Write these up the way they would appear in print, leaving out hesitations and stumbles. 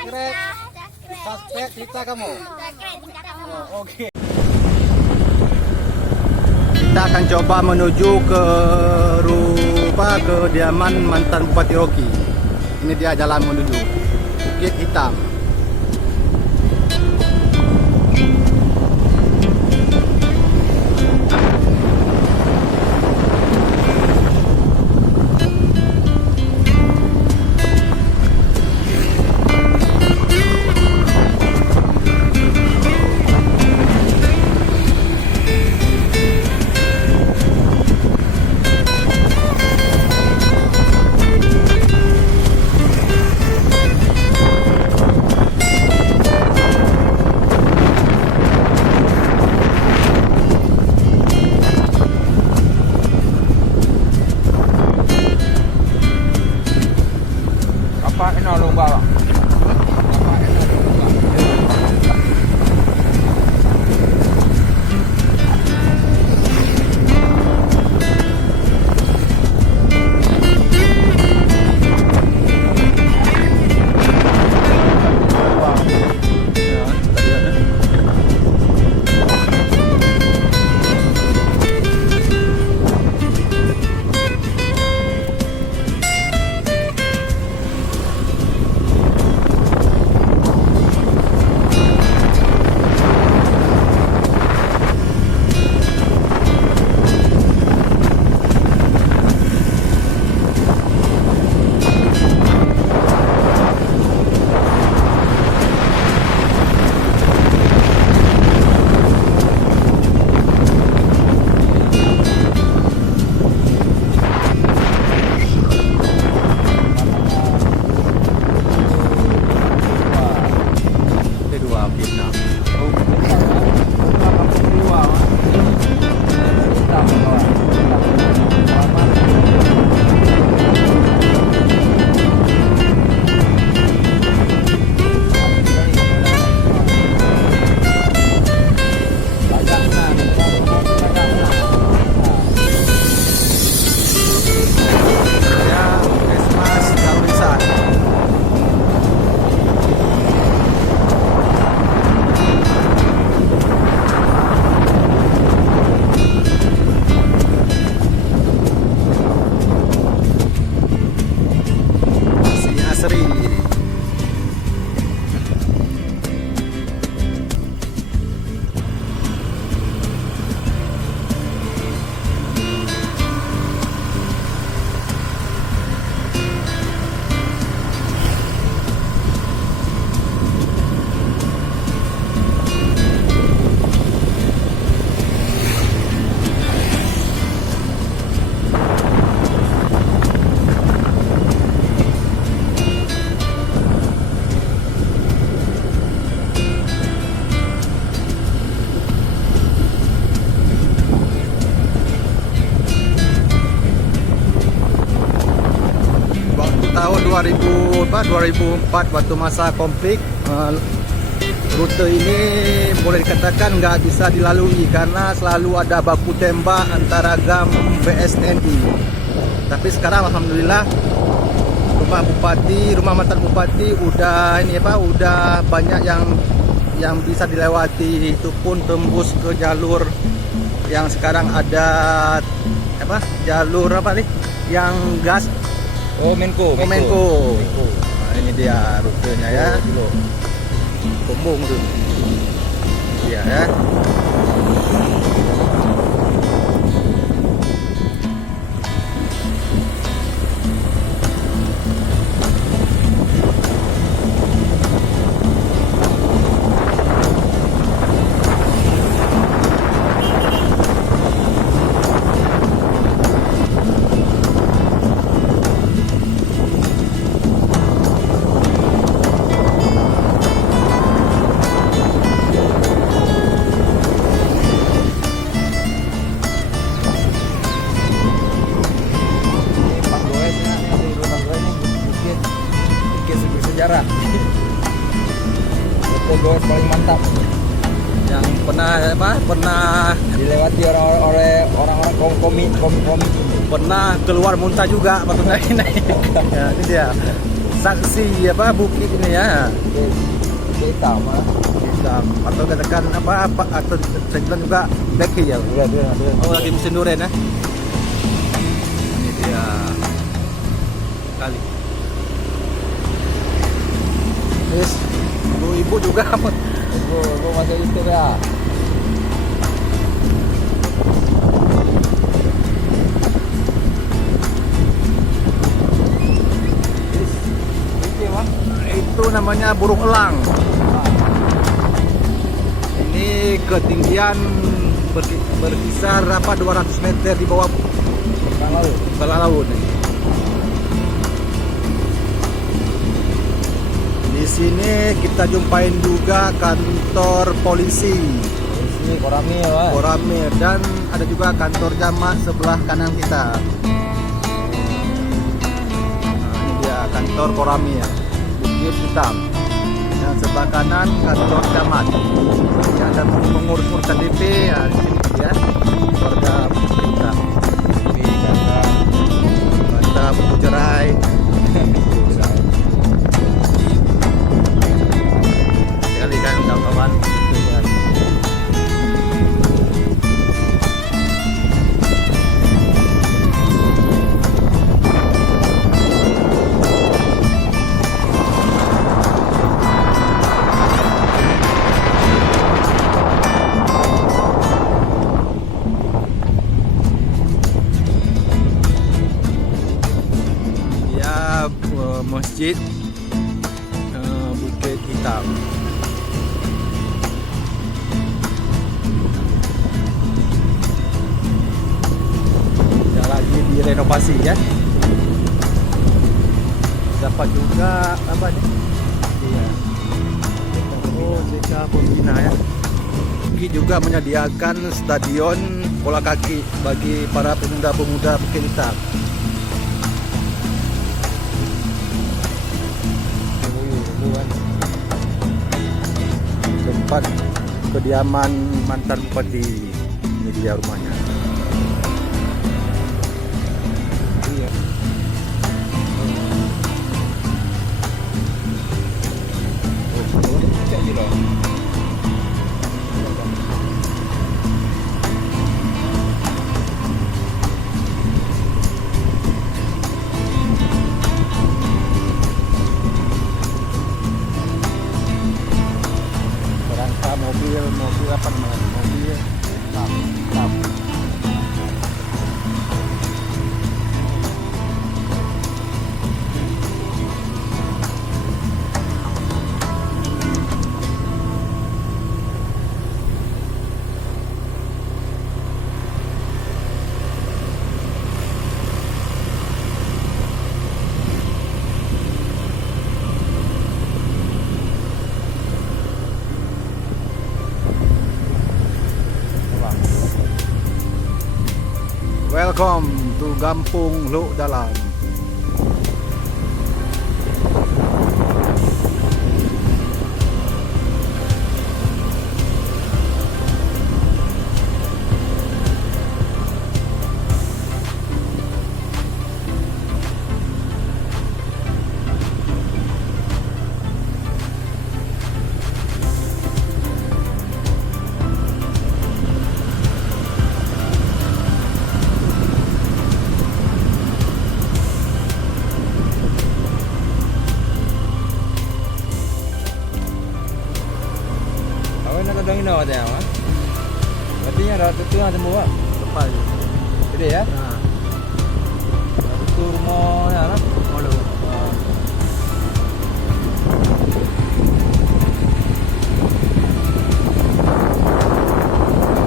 Cakret. Suspek cerita kamu. Oh, oke. Kita akan coba menuju ke kediaman mantan Bupati Rocky. Ini dia jalan menuju Bukit Hitam. Tahun 2004 waktu masa konflik, rute ini boleh dikatakan nggak bisa dilalui karena selalu ada baku tembak antara GAM BSNI. Tapi sekarang alhamdulillah rumah mantan bupati udah banyak yang bisa dilewati, itu pun tembus ke jalur yang sekarang ada jalur yang gas. Menko. Nah, ini dia rutenya ya. Bumbung tuh. Iya ya. sejarah. Bogor paling mantap yang pernah dilewati oleh orang-orang komik pernah keluar muntah juga waktu naik. Ya, ini dia saksi apa bukit ini ya. Kita mah. Hitam. Atau katakan apa atau saya bilang juga black ya. Dia. Oh lagi musim durian ya. Ini dia kali. Yes, ibu juga. Ibu masih itu ya. Itu namanya burung elang. Ini ketinggian berkisar 200 meter di bawah laut. Di sini kita jumpain juga kantor polisi. Koramil dan ada juga kantor jamak sebelah kanan kita. Nah, ini dia kantor Koramil. Bukit Hitam. Dan sebelah kanan kantor camat. Ini ada pengurus KTP ya, di sini ya. Keluarga kita. Kita buku cerai. Sekali kan kawan-kawan. Masjid Bukit Hitam. Sudah lagi direnovasi ya. Dapat juga apa nih? Iya. Oh, JK Pembina ya. Ini juga menyediakan stadion bola kaki bagi para pemuda-pemuda Bukit Hitam. Tempat kediaman mantan bupati. Ini dia rumahnya. Iya. mobil apa namanya, mobil tam. Welcome to Kampung Luk Dalam. Kadang ini ada yang berarti ada tuh ada semua Tepat. gede ya. Nah, Itu rumah ya kan. malu.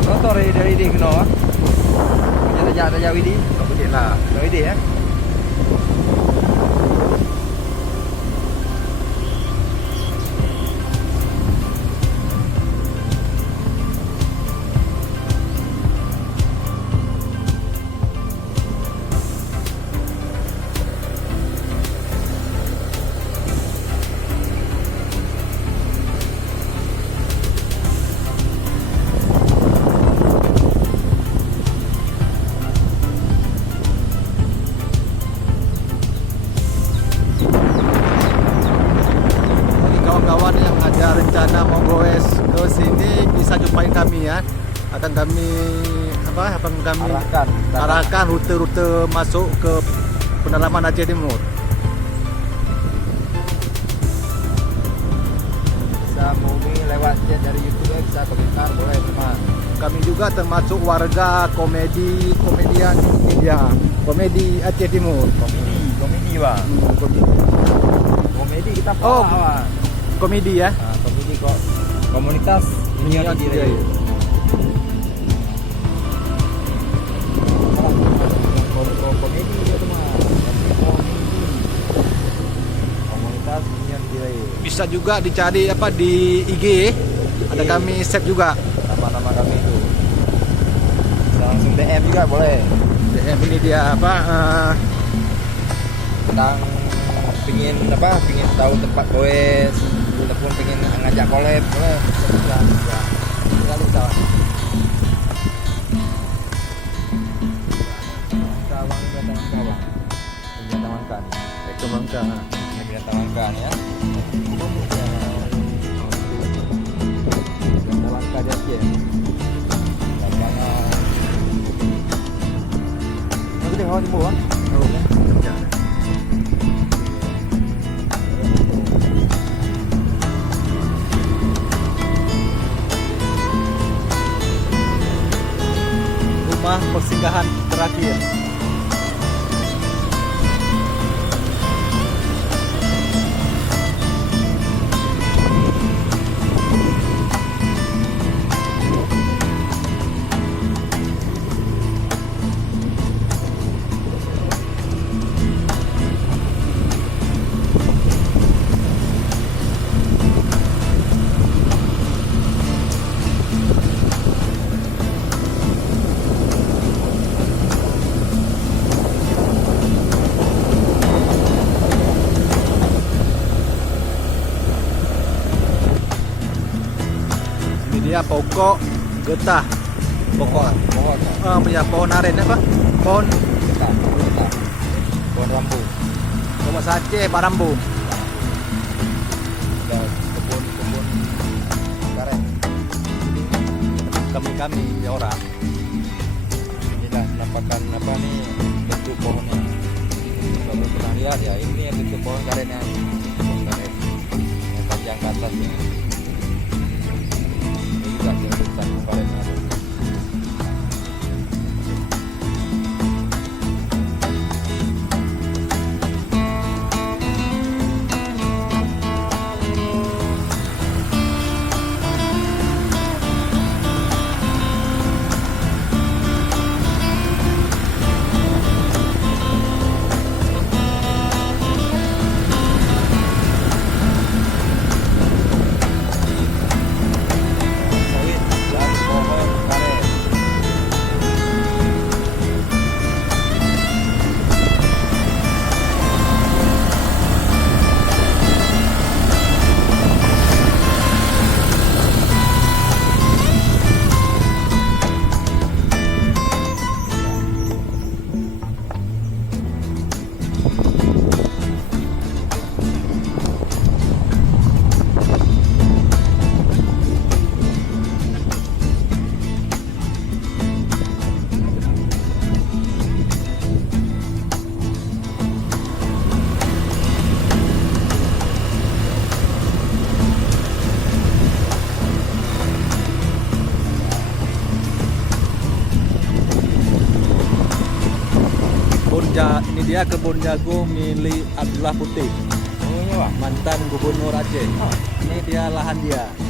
Motor dari di kena ah. Kita jauh di. Okey lah. Jauh di ya. rencana mau goes ke sini bisa jumpain kami ya. Akan kami arahkan rute-rute masuk ke pedalaman Aceh Timur. Bisa movie lewat chat dari YouTube, bisa komentar boleh semua. Kami juga termasuk warga komedian media komedi Aceh Timur. Komedi bang. Komedi. Komedi kita Oh. bang. Komedi ya. Nah, komedi kok. Komunitas Minion Dirayu. Komedi itu mah. Komunitas Minion Dirayu. Bisa juga dicari di IG. Ada kami set juga. Nama-nama kami itu. Bisa langsung DM juga boleh. DM ini dia Tentang pingin tahu tempat goes ataupun pengen ngajak collab boleh bisa Tawangkan ya Tawangkan dia sih nanti tengok di bawah rumah persinggahan terakhir. Dia pokok getah, pokok pohon aren pohon pohon rambu rumah Aceh Barambu. kebun karet Kami ya orang inilah penampakan bentuk pohonnya kalau pernah lihat ya ini bentuk pohon karetnya pohon karet yang panjang ke atas ya ini juga bentukan karetnya Ini dia kebun jagung milik Abdullah Putih, ini Pak mantan gubernur Aceh. Ini dia lahan dia.